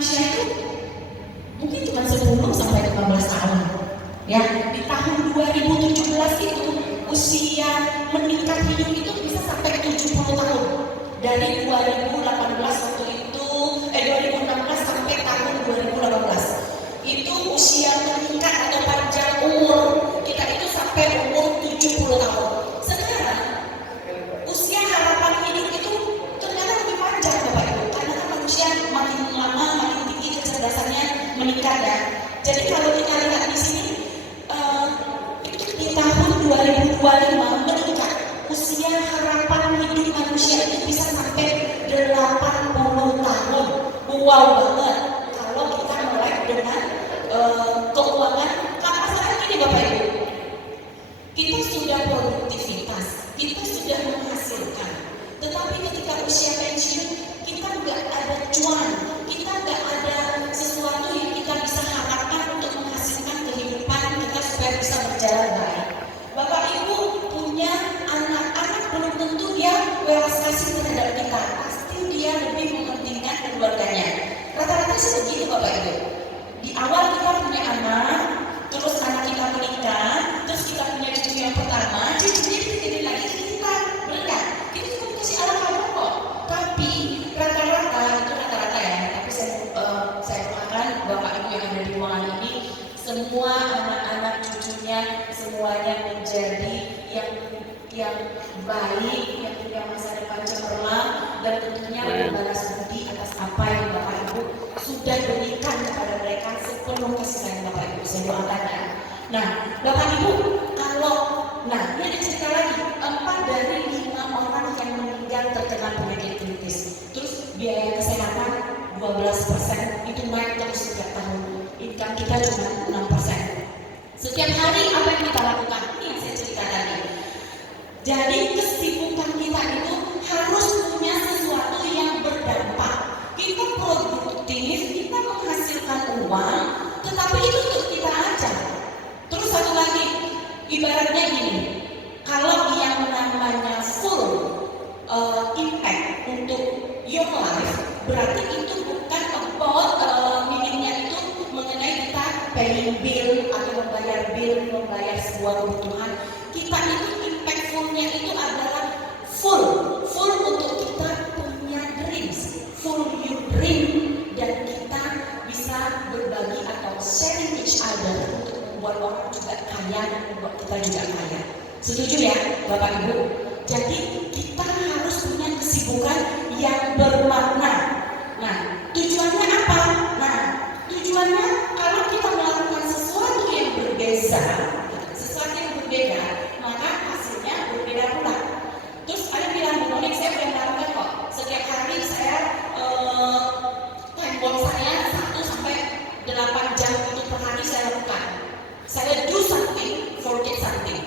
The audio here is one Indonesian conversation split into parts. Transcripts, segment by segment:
manusia itu mungkin cuma 10 sampai 15 tahun. Ya, di tahun 2017 itu usia meningkat hidup itu bisa sampai 70 tahun. Dari 2018 waktu itu 2016 sampai tahun 2018. Itu usia meningkat atau panjang umur kita itu sampai umur 70 tahun. Sekarang usia harapan hidup itu ternyata lebih panjang Bapak Ibu, karena kan manusia makin lama makin tinggi kecerdasannya meningkat ya. Jadi kalau kita lihat di sini di tahun 2025 meningkat usia harapan hidup manusia itu bisa sampai 80 tahun. Wow banget kalau kita melek dengan keuangan. Karena sekarang gini Bapak Ibu, kita sudah produktivitas, kita sudah menghasilkan, tetapi ketika usia pensiun kita nggak ada cuan, kita nggak ada sesuatu yang kita bisa harapkan untuk menghasilkan kehidupan kita supaya bisa berjalan baik. Bapak Ibu punya anak-anak, belum tentu dia welas kasih terhadap kita, pasti dia lebih mementingkan keluarganya. Rata-rata sih begitu Bapak Ibu. Di awal kita punya anak, terus anak kita menikah, terus kita punya cucu yang pertama, cucunya jadi lagi jadi kita, benar nggak? Kita juga dikasih anak kamu kok. Tapi rata-rata itu rata-rata ya. Tapi saya doakan Bapak Ibu yang ada di ruangan ini, semua anak-anak cucunya semuanya menjadi yang baik, yang punya masa depan cemerlang, dan tentunya membalas budi atas apa yang Bapak Ibu sudah berikan kepada mereka sepenuh kasih sayang Bapak Ibu. Saya doakan ya. Nah, Bapak Ibu, ini ada cerita lagi, 4 dari 5 orang yang meninggal terkena penyakit kritis. Terus biaya kesehatan 12% itu naik terus setiap tahun. Income kita cuma 6%. Setiap hari apa yang kita lakukan? Ini yang saya cerita tadi. Jadi kesibukan kita itu harus punya sesuatu yang berdampak. Kita produktif, kita menghasilkan uang, tetapi itu untuk kita aja. Terus satu lagi, ibaratnya gini, kalau yang namanya full impact untuk your life, berarti itu bukan about minimnya itu mengenai kita paying bill atau membayar sebuah kebutuhan. Kita itu impactfulnya itu adalah full untuk kita punya dreams, full you dream, dan kita bisa berbagi atau sharing each other untuk membuat orang juga kaya dan membuat kita juga kaya. Setuju ya Bapak Ibu? Jadi kita harus punya kesibukan yang bermakna. Nah, tujuannya apa? Nah, tujuannya kalau kita melakukan sesuatu yang berbeda, maka hasilnya berbeda pula. Terus ada bilang, Bu Monik, saya udah melakukan kok. Setiap hari saya time work saya 1 sampai 8 jam itu per hari saya lakukan. Saya do something, forget something.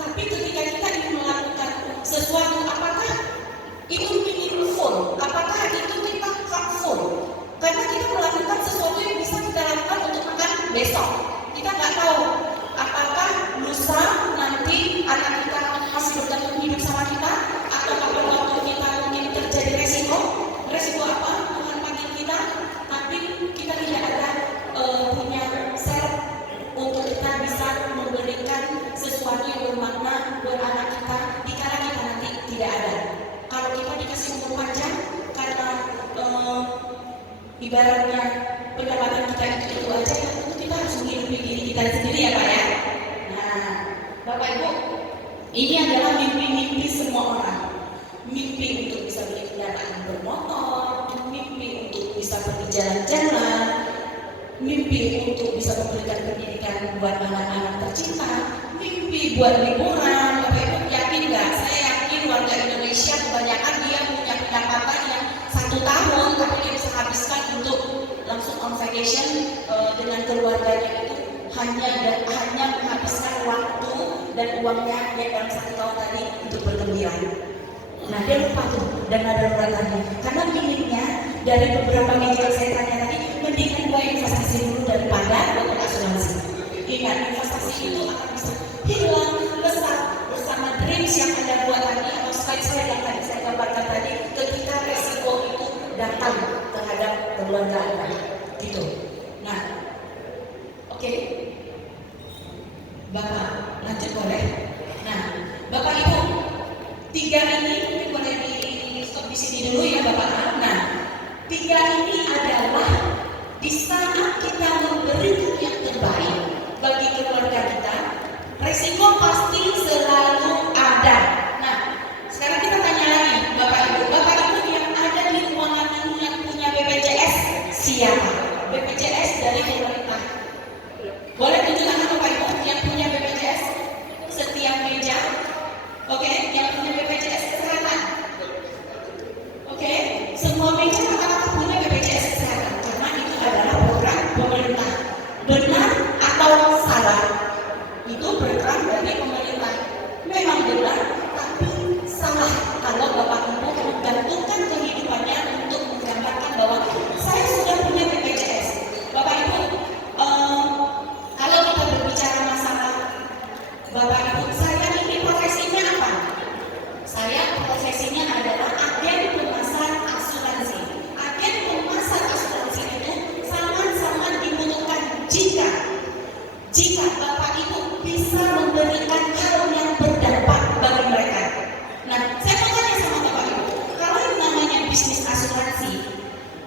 Tapi ketika kita ingin melakukan sesuatu, apakah itu meaningful? Apakah itu kita full? Karena kita melakukan sesuatu yang bisa kita lakukan untuk makan besok. Kita nggak tahu apakah lusa nanti anak kita masih bergantung hidup sama kita, atau kapan waktu kita mungkin terjadi resiko apa Tuhan panggil kita, tapi kita tidak ada punya self untuk kita bisa memberikan sesuatu yang bermakna buat anak kita dikala kita nanti tidak ada. Kalau kita dikasih umur panjang karena ibaratnya pendapatan kita itu aja, tentu kita harus menghidupi diri kita sendiri ya Pak ya. Nah, Bapak Ibu, ini adalah mimpi-mimpi semua orang. Mimpi untuk bisa beli kendaraan bermotor, mimpi untuk bisa pergi jalan-jalan, mimpi untuk bisa memberikan pendidikan buat anak-anak tercinta, mimpi buat liburan. Bapak Ibu yakin nggak? Saya yakin warga Indonesia kebanyakan dia punya pendapatan yang 1 tahun, tapi dia bisa habiskan untuk langsung on vacation dengan keluarganya itu hanya menghabiskan waktu dan uangnya yang dalam 1 tahun tadi untuk bergembira. Nah, dia lupa tuh dan ada lagi. Karena minimnya dari beberapa media saya tanya tadi, mendingan gue investasi dulu daripada gue asuransi. Ingat, investasi itu akan bisa hilang bersama dreams yang Anda buat tadi, atau slide yang tadi saya gambarkan tadi, ketika resiko itu datang terhadap keluarga Anda. gitu. Nah, oke, Bapak lanjut boleh. Nah, Bapak Ibu, 3 ini mungkin boleh di stop di sini dulu ya Bapak. Nah, 3 ini adalah di saat kita memberikan yang terbaik bagi keluarga kita, resiko pasti selalu ada. Nah, sekarang kita tanya lagi, Bapak Ibu yang ada di ruangan ini yang punya BPJS siapa? BPJS dari pemerintah. Boleh tunjukkan Bapak Ibu yang punya BPJS setiap meja? Oke, yang punya BPJS kesehatan. Oke, semua meja rata-rata punya BPJS kesehatan karena itu adalah program pemerintah. Benar atau salah? Itu program dari pemerintah. Memang benar, tapi salah kalau Bapak Ibu menggantungkan kehidupannya untuk menggambarkan bahwa saya sudah punya BPJS. Bapak Ibu, kalau kita berbicara masalah Bapak Ibu, saya ini profesinya apa? Saya profesinya adalah agen pemasaran asuransi. Agen pemasaran asuransi itu sangat-sangat dibutuhkan jika Bapak Ibu bisa memberikan hal yang berdampak bagi mereka. Nah, saya mau tanya sama Bapak Ibu, kalau yang namanya bisnis asuransi,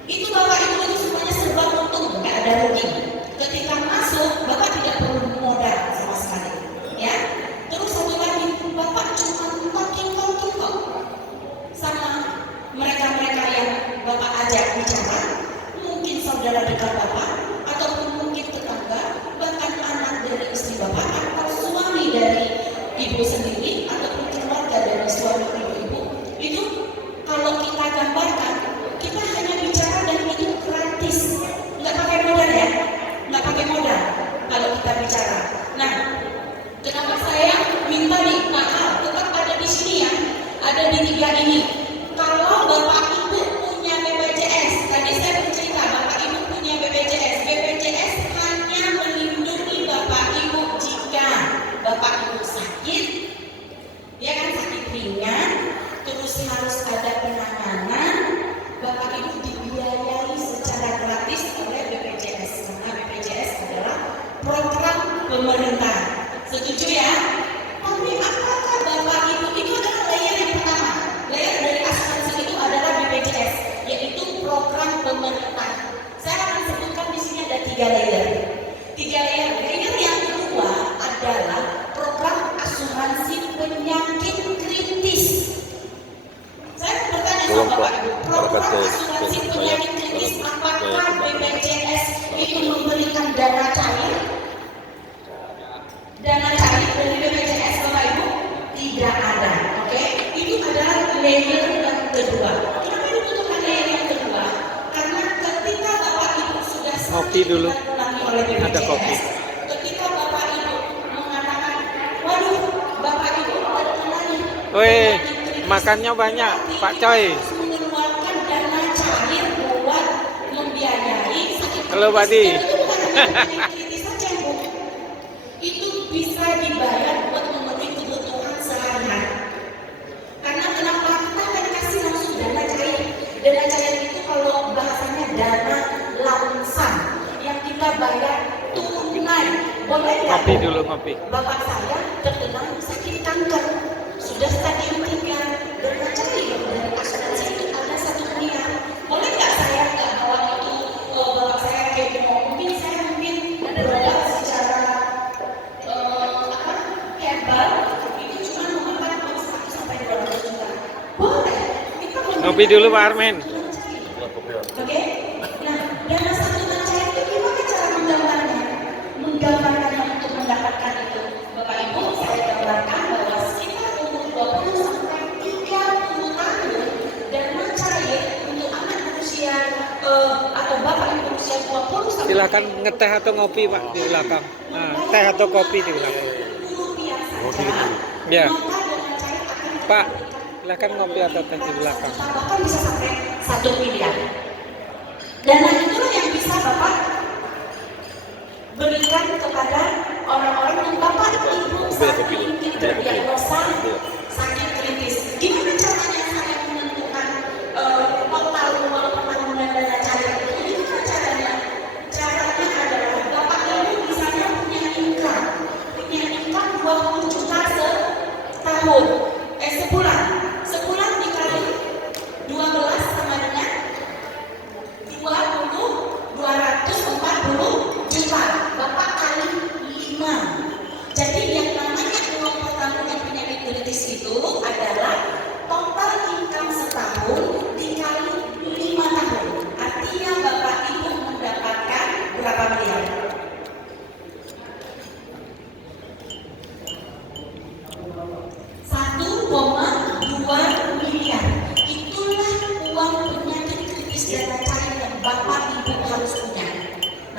itu Bapak Ibu itu semuanya serba untung, nggak ada rugi. Ketika masuk, Bapak tidak perlu modal sama sekali, ya. Terus satu lagi, Bapak cuma tingkong sama mereka-mereka yang Bapak ajak bicara, mungkin saudara dekat Bapak, ataupun mungkin tetangga, bahkan anak dari istri Bapak, atau suami dari ibu sendiri, ataupun keluarga dari suami ibu. Itu kalau kita gambarkan, kita hanya bicara dan itu gratis, nggak pakai modal ya, nggak pakai modal kalau kita bicara. Nah, kenapa saya minta nih, tetap ada di sini ya, ada di 3 ini. Kalau Bapak Ibu punya BPJS, tadi saya bercerita Bapak Ibu punya BPJS. BPJS hanya melindungi Bapak Ibu jika Bapak Ibu sakit, ya kan, sakit ringan, terus harus ada penanganan, Bapak Ibu dibiayai secara gratis oleh BPJS karena BPJS adalah program pemerintah. Setuju ya? Tapi apakah Bapak Ibu, itu adalah layer yang pertama. Layer dari asuransi itu adalah BPJS, yaitu program pemerintah. Saya akan sebutkan di sini ada 3 layer. 3 layer. Layer yang kedua adalah program asuransi penyakit kritis. Saya bertanya sama Bapak Ibu, program asuransi penyakit kritis, apakah BPJS itu memberikan dana cair? Dana cair dari BPJS Bapak Ibu tidak ada, oke? Itu adalah layer yang kedua. Kenapa dibutuhkan layer yang kedua? Karena ketika Bapak Ibu sudah Kopi dulu. oleh BPJS, Ada kopi. ketika Bapak Ibu mengatakan, waduh, Bapak Ibu terkena nih, Weh, makannya banyak, Pak Coy. mengeluarkan dana cair buat membiayai sakit. Halo, Pak Di. Kritis saja, Bu. Itu bisa dibayar buat memenuhi kebutuhan sehari-hari. Karena kenapa kita akan kasih langsung dana cair? Dana cair itu kalau bahasanya dana langsung yang kita bayar tunai. Boleh nggak? Kopi dulu, kopi. Bapak saya terkena sakit kanker, sudah stadium 3, dana cair dari asuransi itu ada 1 miliar. Boleh nggak saya nggak bawa itu bapak saya kemo? Mungkin saya berobat secara herbal, itu cuma memakan 1 sampai 200 juta. Boleh. Kita Kopi dulu, Pak Armen. Oke? Nah, dana satu cair itu gimana cara menggambarkannya? Menggambarkannya untuk mendapatkan itu, Bapak Ibu, saya gambarkan bahwa sekitar umur 20 sampai 30 tahun dana cair untuk anak berusia atau Bapak Ibu berusia 20 sampai Silakan ngeteh atau ngopi, Pak, di belakang. Nah, teh atau kopi di belakang. rupiah saja, Ya, maka dana cair akan Pak, silakan ngopi atau teh di belakang. bahkan bisa sampai 1 miliar. Dana itulah yang bisa Bapak berikan kepada orang-orang yang Bapak Ibu saat ini terdiagnosa sakit kritis. Gimana caranya saya menentukan total pengguna dana cair itu? Gimana caranya?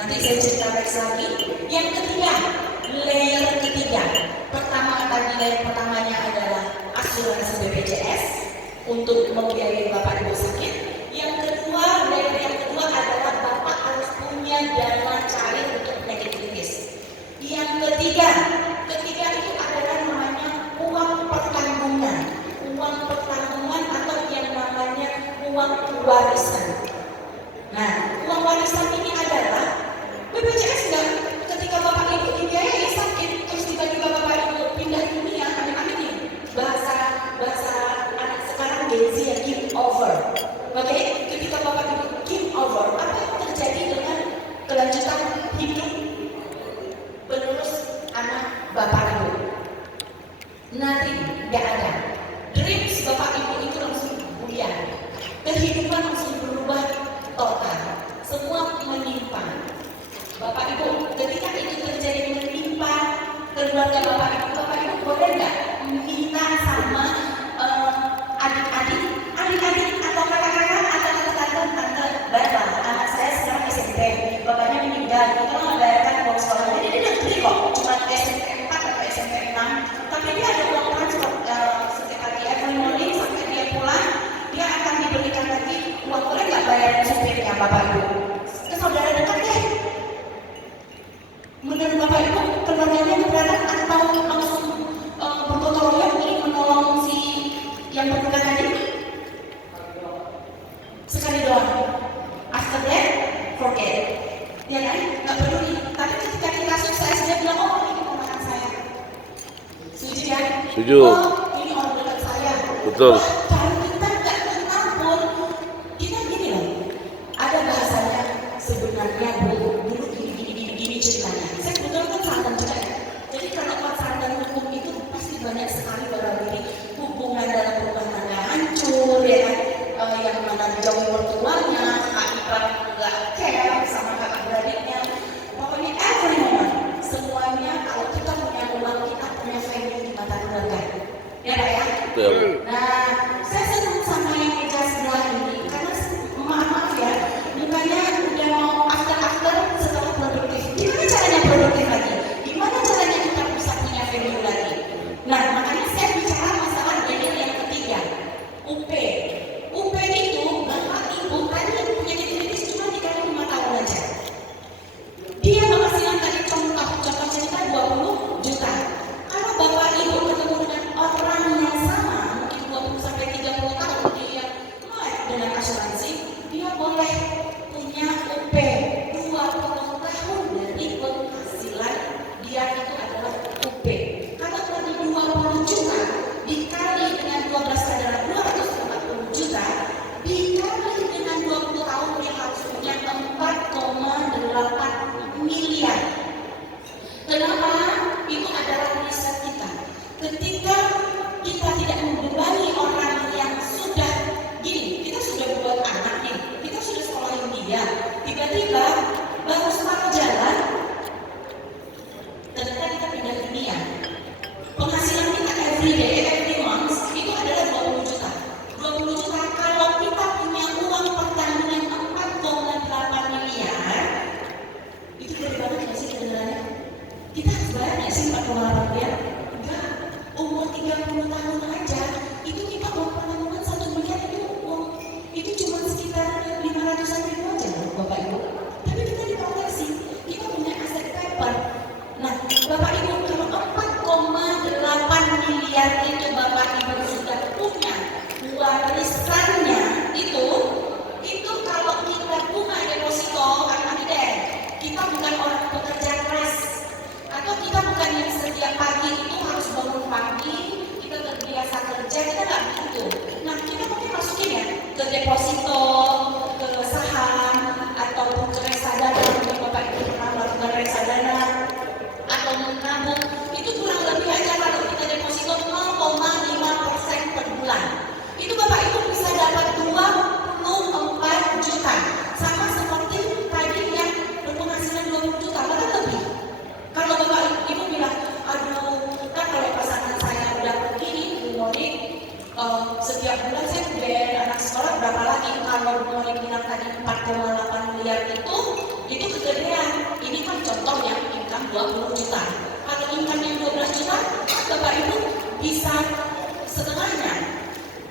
Nanti saya cerita lagi. Yang ketiga, layer ketiga. Pertama tadi layer pertamanya adalah asuransi BPJS untuk membiayai bapak ibu sakit. Yang kedua, layer yang kedua adalah bapak harus punya dana cair untuk penyakit kritis. Yang ketiga itu adalah namanya uang pertanggungan atau yang namanya uang warisan. Nah, uang warisan ini adalah BPJS enggak ketika bapak ibu dibiayai sakit terus tiba-tiba bapak ibu pindah dunia, amit-amit nih bahasa anak sekarang Gen Z ya, give over. Oke, ketika bapak ibu give over, apa yang terjadi dengan kelanjutan hidup penerus anak bapak ibu? Nanti nggak ada. Dreams bapak ibu itu langsung buyar. Kehidupan langsung berubah total. Semua menimpa. Bapak ibu, ketika itu terjadi menimpa keluarga bapak ibu boleh nggak minta sama adik-adik atau kakak-kakak atau tante, bapak, anak saya sekarang SMP, bapaknya meninggal, kita membayarkan uang sekolahnya, dia negeri kok, cuma SMP 4 atau SMP 6, tapi dia ada uang transport setiap pagi every morning sampai dia pulang, dia akan diberikan lagi uang, boleh nggak bayarin supirnya bapak ibu? Ke saudara dekat deh. Menurut bapak ibu, keluarganya keberatan atau langsung bergotong royong ingin menolong si yang berbukan tadi? Sekali doang. After that, forget. Ya kan? Nggak peduli. Tapi ketika kita sukses, dia bilang, oh ini ponakan saya. Setuju ya? Setuju. Oh ini orang dekat saya. Betul. Oh, kalau kita nggak kenal pun, kita gini loh. Ada bahasanya sebenarnya dulu gini ceritanya. Saya kebetulan kan sarjana juga ya. Jadi kalau sarjana hukum itu pasti banyak sekali barangkali hubungan dalam rumah tangga hancur, ya kan? Yang mana jauh mertuanya, kakak ipar nggak care sama kakak beradiknya. Pokoknya every moment, semuanya kalau kita punya uang, kita punya value di mata keluarga. Ya Pak ya? Betul. Nah, saya senang sama yang meja sebelah ini karena maaf ya, mukanya udah mau after setelah produktif. Gimana caranya produktif lagi? Gimana caranya kita bisa punya value lagi? Nah, makanya saya bicara masalah layer yang ketiga, UP. UP itu bapak ibu tadi yang punya kritis cuma dikali 5 tahun aja. Dia penghasilan tadi contoh cerita 20 juta. Kalau bapak ibu ketemu dengan orang yang sama, mungkin 20 sampai 30 tahun dia dengan asuransi, dia boleh punya UP 20 tahun dari penghasilan dia itu adalah UP. Kalau tadi 20 juta dikali dengan 12 adalah 240 juta, dikali dengan 20 tahun dia harus punya 4,8 miliar. Kenapa? Itu adalah riset kita. Ketika kita tidak membebani orang yang sudah gini, kita sudah buat anak nih, kita sudah sekolahin dia, tiba-tiba baru separuh jalan, ternyata kita pindah dunia. Penghasilan kita every day, every month itu adalah 20 juta. 20 juta kalau kita punya uang pertanggungan 4,8 miliar, itu dari mana nggak sih kedengarannya? Kita harus bayar nggak sih 4,8 miliar? Enggak. Umur 30 tahun aja, itu kita uang pertanggungan 1 miliar itu uang, itu cuma sekitar 500-an ribu aja loh Bapak Ibu. bisa setengahnya.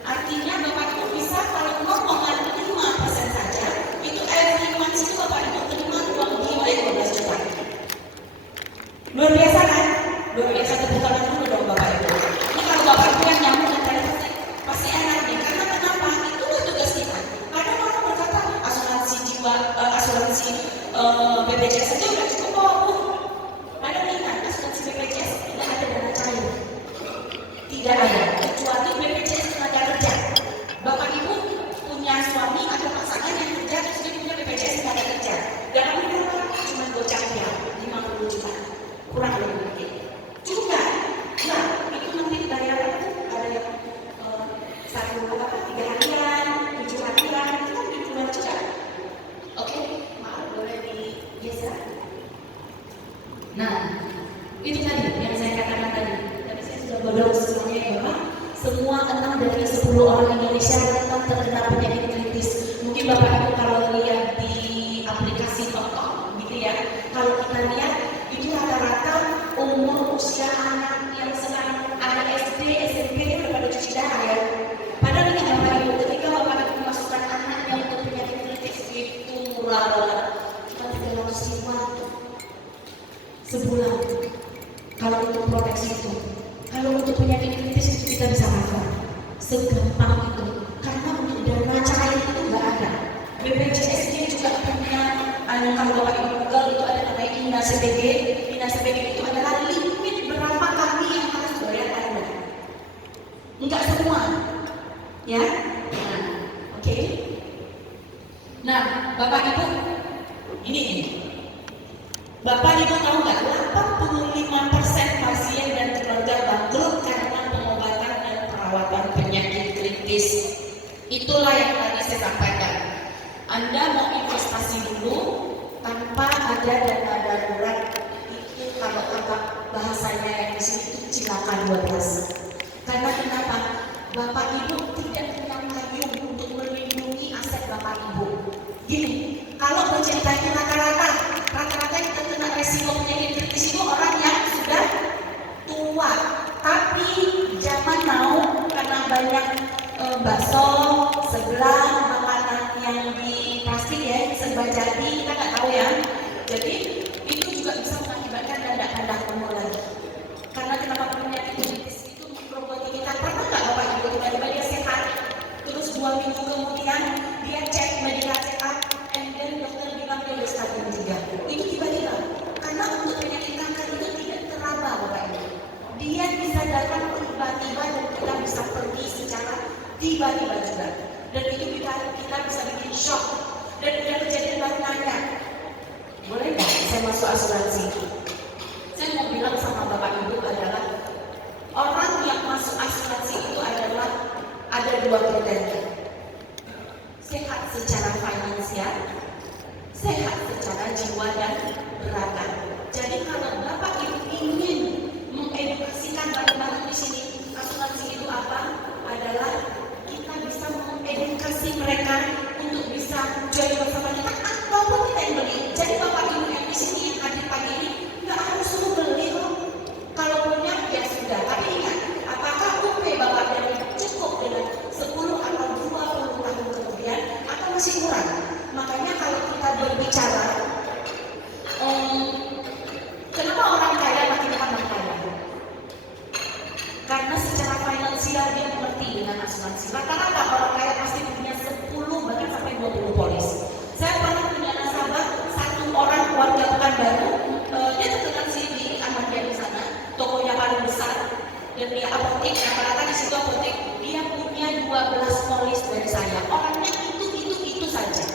Artinya Bapak Ibu bisa kalau 0,5% saja, itu every month itu Bapak Ibu terima uang dimulai 12 juta. Luar biasa kan? Luar biasa, tepuk tangan dulu dong Bapak Ibu. Ini kalau Bapak Ibu yang nyambung dan pasti enak nih. Karena kenapa? Itu kan tugas kita. Kadang orang berkata asuransi jiwa, asuransi BPJS saja udah cukup kok Bu. Padahal ingat, asuransi BPJS tidak ada dana cair. Tidak ada, kecuali BPJS tenaga kerja. Bapak Ibu punya suami atau pasangan yang kerja terus dia punya BPJS tenaga kerja. Dana berapa? Cuma gocap ya, 50 juta. Kurang lebih begitu. Cukup nggak? Nah, itu nanti bayaran itu ada yang 3 harian, 7 harian, itu kan di bulan juga. Oke, maaf boleh digeser. Nah, itu tadi yang saya katakan tadi. Tapi saya sudah bodoh semuanya bahwa semua 6 dari 10 orang Indonesia tetap terkena penyakit kritis. Mungkin Bapak Ibu kalau lihat di aplikasi TikTok gitu ya, kalau kita lihat itu rata-rata umur usia anak yang sekarang anak SD, SMP itu udah pada cuci darah ya. Padahal ingat Bapak Ibu, ketika Bapak Ibu memasukkan anaknya untuk penyakit kritis itu murah banget, cuma 300 ribu sebulan. Kalau untuk proteksi itu, kalau untuk penyakit kritis itu kita bisa cover segampang itu. Karena untuk dana cair itu nggak ada. BPJS dia juga punya, kalau Bapak Ibu Google itu ada namanya Ina CPG. Ina CPG itu adalah limit berapa kali yang harus bayar Anda. Enggak semua, ya. Nah, oke. Nah, Bapak Ibu, ini. Bapak Ibu tahu nggak? 85% pasien dan keluarga bangkrut karena pengobatan dan perawatan penyakit kritis. Itulah yang tadi saya sampaikan. Anda mau investasi dulu tanpa ada dana darurat, itu kalau kata bahasanya yang di sini itu cilaka 12. Karena kenapa? Bapak Ibu tidak punya payung untuk melindungi aset Bapak Ibu. Gini, kalau bercerita itu rata-rata yang terkena resiko penyakit kritis itu orang yang sudah tua. Tapi zaman now karena banyak bakso, sebelah, makanan yang di plastik ya, serba jadi, kita nggak tahu ya. Jadi itu juga bisa mengakibatkan ganda umur lagi. Karena kenapa penyakit kritis itu menggerogoti kita? Pernah nggak Bapak Ibu tiba-tiba dia sehat, terus 2 minggu kemudian dia cek medical check up, and then dokter bilang dia udah stadium 3. Itu tiba-tiba. Karena untuk penyakit kanker itu tidak teraba Bapak Ibu. Dia bisa datang tiba-tiba dan kita bisa pergi secara tiba-tiba juga. Dan itu kita bisa bikin shock. Dan udah kejadian baru nanya, boleh nggak saya masuk asuransi? Saya mau bilang sama Bapak Ibu adalah orang yang masuk asuransi itu adalah ada 2 kriteria. Sehat secara finansial, sehat secara jiwa dan raga. Jadi kalau Bapak Ibu ingin mengedukasikan bareng-bareng di sini, asuransi itu apa? Adalah kita bisa mengedukasi mereka untuk bisa join bersama kita ataupun kita yang beli. Jadi Bapak Ibu yang di sini yang hadir pagi ini nggak harus suruh beli loh. Kalau punya ya sudah. Tapi ingat, apakah UP Bapak Ibu cukup dengan 10 atau 20 tahun kemudian atau masih kurang? Makanya kalau kita berbicara, kenapa orang kaya makin tambah kaya? Karena secara finansial dia mengerti dengan asuransi. Rata-rata orang kaya pasti punya 10 bahkan sampai 20 polis. Saya pernah punya nasabah, 1 orang warga Pekanbaru, dia terkenal sih di Ahmadiyah di sana, tokonya paling besar, dan dia apotek, rata-rata di situ apotek. Dia punya 12 polis dari saya. Orangnya itu saja.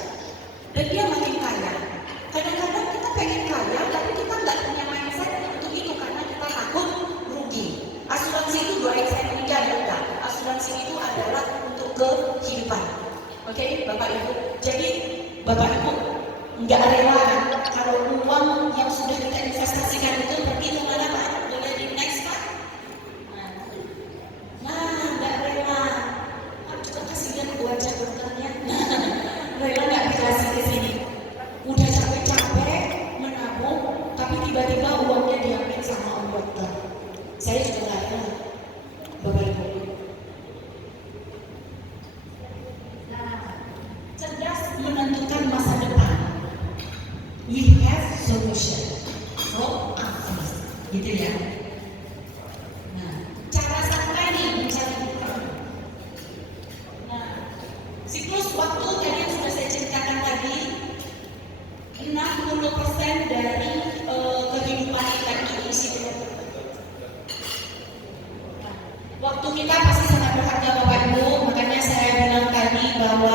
Dan dia makin kaya. Kadang-kadang kita pengen kaya, tapi kita nggak punya mindset untuk itu karena kita takut rugi. Asuransi itu 2 enggak. Asuransi itu adalah untuk kehidupan. Oke, Bapak Ibu. Jadi Bapak Ibu nggak rela kalau uang yang sudah kita investasikan itu pergi kemana Pak? Boleh di next Pak? Nah, nggak rela. Juga kasihan wajah dokternya. Rela nggak dikasih ke sini. Udah capek-capek menabung, tapi tiba-tiba uangnya diambil sama om dokter. Saya juga nggak rela. best solution for us, gitu ya. Nah, cara sampai nih mencari uang. Nah, siklus waktu tadi yang sudah saya ceritakan tadi, 60% dari kehidupan kita itu isi waktu. Nah, waktu kita pasti sangat berharga Bapak Ibu, makanya saya bilang tadi bahwa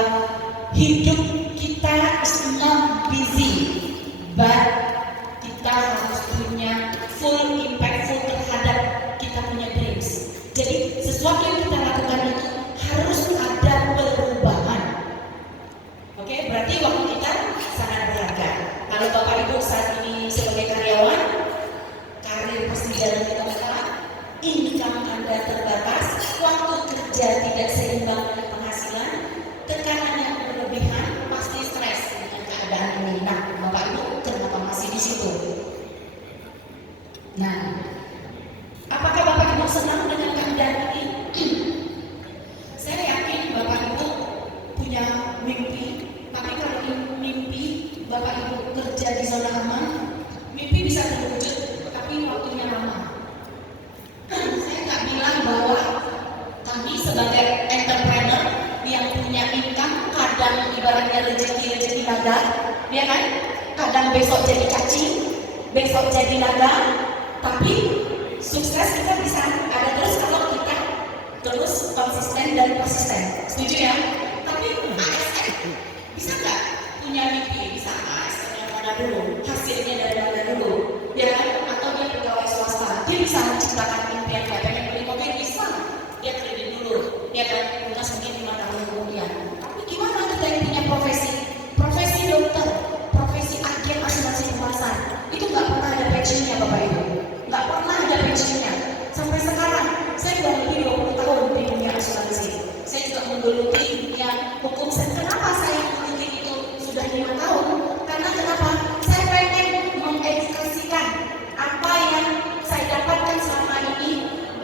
hidup kita is not busy, but kita harus punya full impactful terhadap kita punya dreams. Jadi sesuatu yang kita lakukan itu harus ada perubahan. Oke, berarti waktu kita sangat berharga. Kalau Bapak Ibu saat ini sebagai karyawan, karir pasti jalan di tempat, income Anda terbatas, waktu kerja tidak seimbang dengan penghasilan, tekanan yang berlebihan, pasti stres dengan keadaan ini. Nah, Bapak Ibu kenapa masih di situ? Nah, apakah Bapak Ibu senang dengan keadaan ini? Saya yakin Bapak Ibu punya mimpi, tapi kalau mimpi Bapak Ibu kerja di zona aman, mimpi bisa terwujud, tapi waktunya lama. Saya nggak bilang bahwa kami sebagai entrepreneur yang punya income kadang ibaratnya rezeki ladang, ya kan? Kadang besok jadi cacing, besok jadi ladang, tapi sukses kita bisa ada terus kalau kita terus konsisten dan persisten. Setuju ya? Tapi ASN bisa nggak punya mimpi? Bisa ASN yang mana dulu? Hasilnya dari mana dulu? Ya kan? Atau dia pegawai swasta, dia bisa menciptakan impian kayak pengen beli mobil, bisa. Dia kredit dulu, ya kan? Lunas mungkin 5 tahun kemudian. Tapi gimana kita yang punya profesi dokter, profesi agen asuransi perumahan, itu nggak pernah ada pensiunnya Bapak Ibu, nggak pernah ada pensiunnya. Sampai sekarang, saya sudah lebih 20 tahun di dunia asuransi. Saya juga menggeluti dunia hukum. Kenapa saya menggeluti itu sudah 5 tahun? Karena kenapa? Saya pengen mengedukasikan apa yang saya dapatkan selama ini,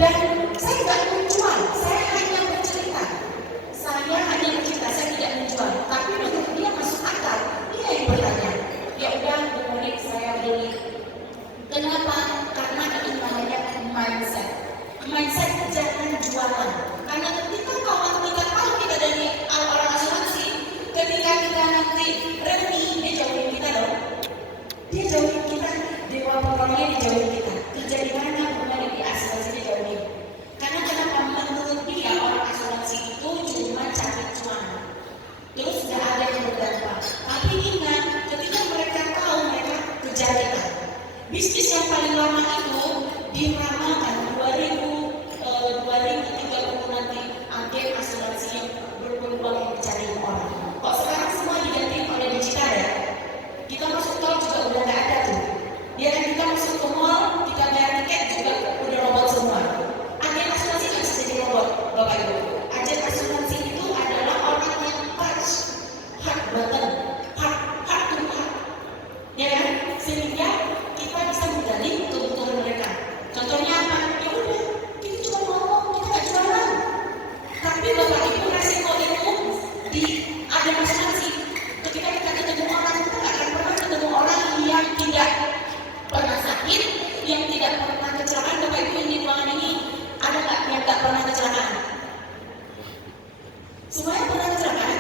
dan saya nggak menjual, saya hanya bercerita. Saya tidak menjual. Tapi menurut dia masuk akal, dia yang bertanya. Ya udah, kemudian saya beli. Kenapa? Karena itu namanya mindset. Mindset jangan jualan. Karena ketika kawan kita tahu kita dari orang asuransi, ketika kita nanti remi, dia jauhin kita dong. Dia jauhin kita, dewa pokoknya dia jauhin kita. Kerja di mana, kembali di asuransi dia jauhin. Karena kenapa? Menurut dia orang asuransi itu cuma cari cuan. Terus gak ada yang berdampak. Tapi ingat, ketika mereka tahu mereka kejar kita. Bisnis yang paling lama itu diramalkan 2030 nanti agen asuransi yang berpeluang yang dicari orang. Kok sekarang semua diganti oleh digital ya? Kita masuk tol juga udah gak ada tuh. Ya kan, kita masuk ke mall, kita bayar tiket juga udah robot semua. Agen asuransi nggak bisa jadi robot, Bapak Ibu. Agen asuransi itu adalah orang yang touch, heart button, heart to heart. Ya kan? Sehingga kita bisa menggali kebutuhan mereka. Contohnya apa? Ya udah, kita cuma ngomong, kita nggak jualan. Tapi Bapak Ibu resiko itu di agen asuransi. Ketika kita ketemu orang, kita nggak akan pernah ketemu orang yang tidak pernah sakit, yang tidak pernah kecelakaan. Bapak Ibu yang di ruangan ini ada nggak yang nggak pernah kecelakaan? Semuanya pernah kecelakaan?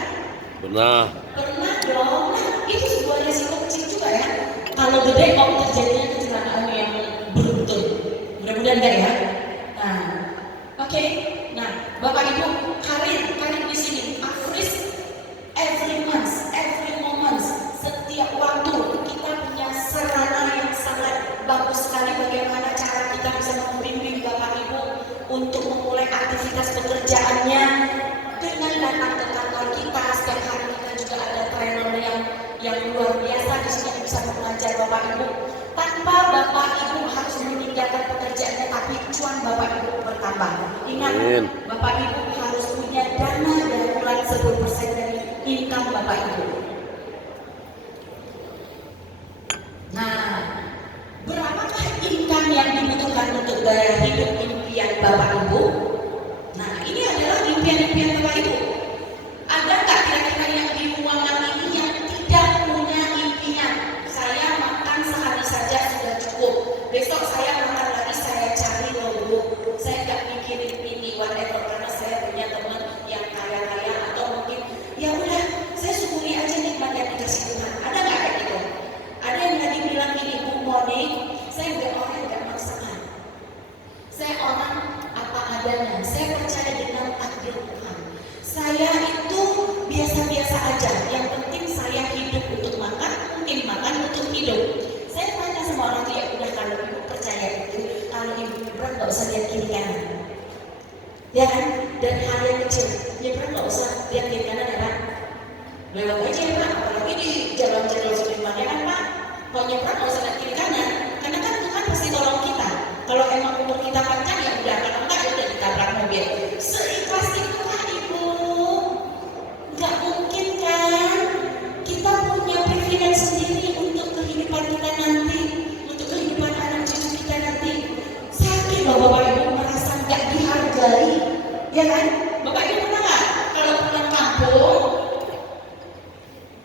Pernah. Pernah dong. Nah, itu sebuah resiko kecil juga ya. Kalau gede kok terjadinya kecelakaan yang beruntun. Mudah-mudahan enggak ya. Nah, oke. Nah, Bapak Ibu, karir di sini, average every month, every moment, setiap waktu kita punya sarana yang sangat bagus sekali bagaimana cara kita bisa membimbing Bapak Ibu untuk memulai aktivitas pekerjaannya dengan datang ke kantor kita. Setiap hari kita juga ada trainer yang luar biasa di sini bisa mengajar Bapak Ibu tanpa Bapak Ibu harus meninggalkan pekerjaannya, tapi cuan Bapak Ibu bertambah. Ingat, Bapak Ibu harus punya dana darurat 10% dari income Bapak Ibu. Nah, berapakah income yang dibutuhkan untuk gaya hidup impian Bapak Ibu? Nah, ini adalah impian-impian Bapak Ibu. Ada nggak kira-kira yang di ruangan ini yang tidak punya impian? Saya makan Besok saya makan lagi, saya cari loh Bu. Saya nggak mikirin ini whatever karena saya punya teman yang kaya-kaya atau mungkin ya udah saya syukuri aja nikmat yang dikasih Tuhan. Ada nggak kayak gitu? Ada yang tadi bilang gini, Bu Moni, saya nggak orang yang nggak maksakan. Saya orang apa adanya. Saya percaya dengan takdir Tuhan. Saya itu biasa-biasa aja. Yang penting saya hidup untuk makan, mungkin makan untuk hidup. Saya tanya sama orang tua, ya udah kalau ibu percaya itu, kalau ibu nyebrang nggak usah lihat kiri kanan, ya kan? Dan hal yang kecil, nyebrang nggak usah lihat kiri kanan ya Pak. Lewat aja ya Pak, apalagi di jalan-jalan Sudirman ya kan Pak. Kalau nyebrang nggak usah lihat kiri kanan, karena kan Tuhan pasti tolong kita. Kalau emang umur kita panjang ya udah, kalau enggak ya udah ditabrak mobil. Seikhlas itu lah Ibu. Nggak mungkin kan? Kita punya privilege sendiri untuk kehidupan kita nanti, untuk kehidupan anak cucu kita nanti. Sakit loh Bapak Ibu merasa nggak dihargai, ya kan? Bapak Ibu pernah nggak kalau pulang kampung?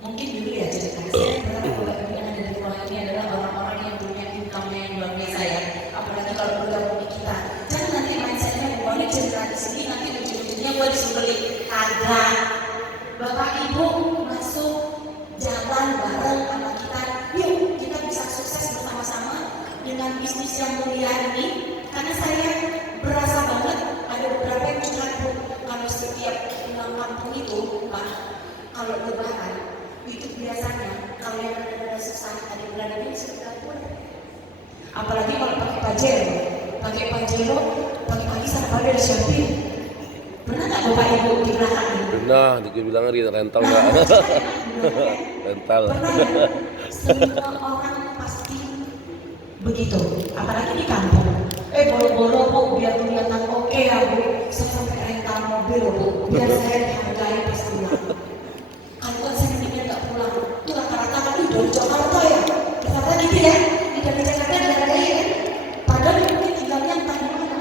Mungkin dulu ya ceritanya saya berapa Bapak Ibu yang ada di ruang ini adalah orang-orang yang punya income yang luar biasa ya. Apalagi kalau bergabung di kita. Jangan nanti mindsetnya gue ini cerita di sini nanti ujung-ujungnya gue disuruh beli kagak. Bapak Ibu masuk jalan bareng sama kita, yuk kita bisa sukses bersama-sama dengan bisnis yang mulia ini. Karena saya berasa banget ada beberapa yang curhat Bu, kalau setiap pulang kampung itu Pak, kalau lebaran itu biasanya kalau yang ada susah ada berada di sekitar pun, apalagi kalau pakai pajero pagi-pagi sampai ada shopping. Pernah nggak Bapak Ibu di belakang ini? Pernah, dibilang rental nggak? Rental. Pernah ya? Semua orang pasti begitu, apalagi di kampung. Boro-boro Bu, biar kelihatan oke ya Bu, saya sampai rental mobil Bu, biar saya dihargai pas pulang. Kalau kan saya mendingan nggak pulang, itu rata-rata kan dari Jakarta ya, Jakarta gitu ya, dari Jakarta dihargai ya. Padahal mungkin tinggalnya entah di mana,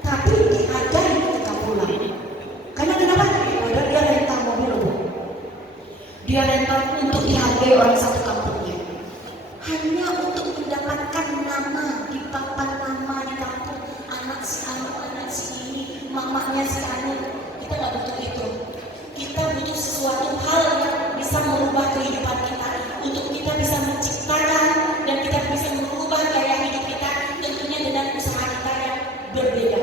tapi dihargai ketika pulang. Karena kenapa? Padahal dia rental mobil Bu. Dia rental untuk dihargai orang satu kampungnya. Hanya untuk mendapatkan nama di papan nama di kampung, anak si anu, anak si ini, mamanya si anu. Kita nggak butuh itu. Kita butuh sesuatu hal yang bisa merubah kehidupan kita, untuk kita bisa menciptakan dan kita bisa merubah gaya hidup kita, tentunya dengan usaha kita yang berbeda.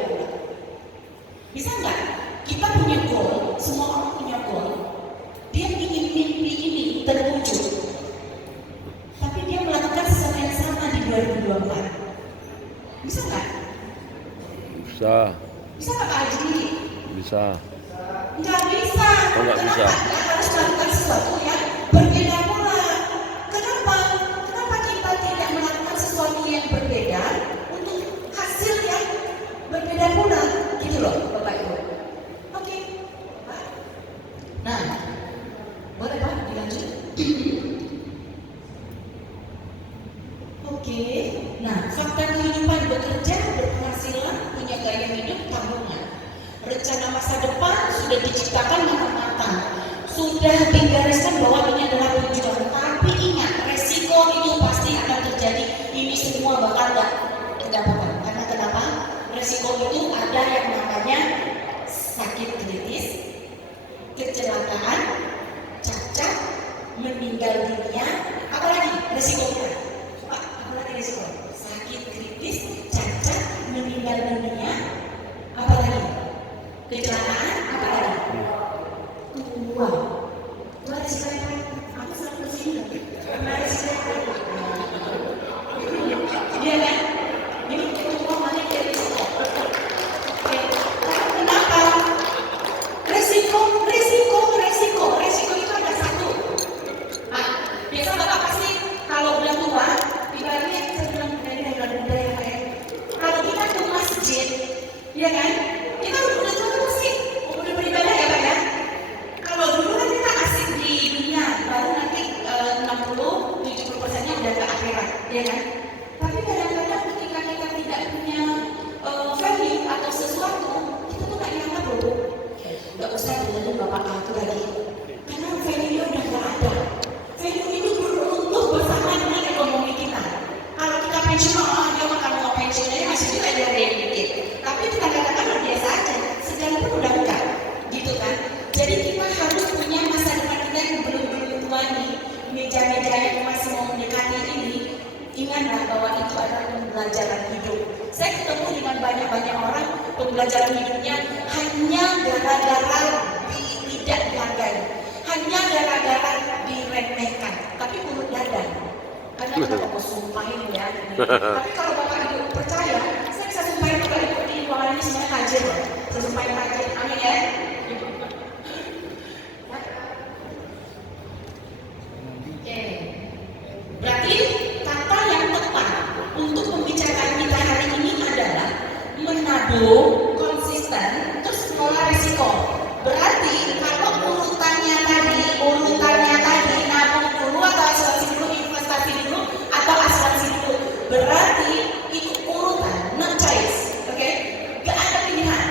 Bisa nggak? Kita punya goal, semua orang punya goal. Dia ingin mimpi ini terwujud, tapi dia melakukan sesuatu yang sama di 2024. Bisa nggak? Bisa. Bisa nggak Pak Haji? Bisa. Nggak bisa. Oh, nggak bisa. Kita harus melakukan sesuatu yang berbeda pula. Kenapa? Kenapa kita tidak melakukan sesuatu yang berbeda untuk hasil yang berbeda pula? Gitu loh Bapak Ibu. Oke. Nah, boleh Pak dilanjut? Oke. Nah, fakta kehidupan bekerja, berpenghasilan, punya gaya hidup, tabungan. Rencana masa depan sudah diciptakan matang-matang. Sudah digariskan bahwa ini adalah tujuan. Tapi ingat, resiko itu pasti akan terjadi. Ini semua bakal gak kedapatan. Karena kenapa? Resiko itu ada yang namanya sakit kritis, kecelakaan, cacat, meninggal dunia, apalagi resikonya? Pak, apalagi resiko? Sakit kritis, cacat, meninggal dunia, apalagi? Kecelakaan, apalagi? Wow, itu resikonya. Aku selalu kesini. Karena resikonya. Iya kan? Ini kita mana dia resiko? Oke, kenapa? Resiko itu ada satu. Nah, biasa Bapak pasti kalau udah tua, ibaratnya saya bilang dari budaya kayak kalau kita ke masjid, ya kan? Kita udah tua pasti udah beribadah ya Pak ya. Kalau dulu kan kita asik di dunia, baru nanti 60-70%-nya udah ke akhirat, ya kan? Tapi kadang-kadang ketika kita tidak punya value atau sesuatu, kita tuh nggak nyangka loh. Nggak usah dengerin Bapak itu lagi, karena value-nya udah nggak ada. Value itu beruntung bersama dengan ekonomi kita. Kalau kita pensiun, dia ingatlah bahwa itu adalah pembelajaran hidup. Saya ketemu dengan banyak orang pembelajaran hidupnya hanya gara-gara tidak dihargai, hanya gara-gara diremehkan, tapi urut dada. Karena kita mau sumpahin ya. Tapi kalau Bapak Ibu percaya, saya bisa sumpahin Bapak Ibu di ruangan ini semuanya tajir. Saya sumpahin tajir, amin ya. Oke. Berarti kata yang tepat untuk pembicaraan kita hari ini adalah menabung konsisten terus mengelola risiko. Berarti kalau urutannya tadi nabung dulu atau asuransi dulu, investasi dulu atau asuransi dulu, berarti itu urutan, not choice. Oke? Gak ada pilihan,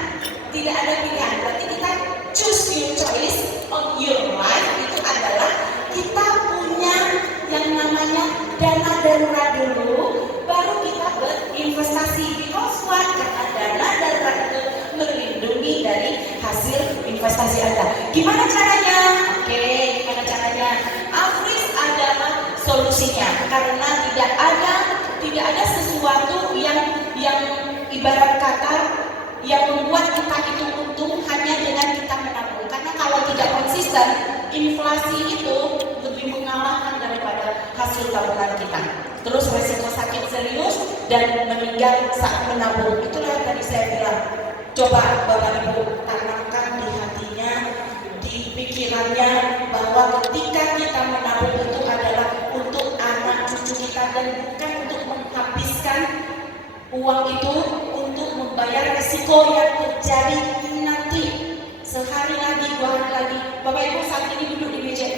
tidak ada pilihan. Berarti kita choose your choice on your life. Itu adalah kita punya yang namanya dana darurat dulu, baru kita berinvestasi. Because what? Karena dana darurat itu melindungi dari hasil investasi Anda. Gimana caranya? Oke, gimana caranya? Afris adalah solusinya, karena tidak ada sesuatu yang ibarat kata yang membuat kita itu untung hanya dengan kita menabung. Karena kalau tidak konsisten, inflasi itu lebih mengalahkan daripada hasil tabungan kita. Terus resiko sakit serius dan meninggal saat menabung. Itulah yang tadi saya bilang. Coba Bapak Ibu tanamkan di hatinya, di pikirannya, bahwa ketika kita menabung itu adalah untuk anak cucu kita dan bukan untuk menghabiskan uang itu untuk membayar risiko yang terjadi nanti. Sehari lagi, 2 hari lagi. Bapak Ibu saat ini duduk di meja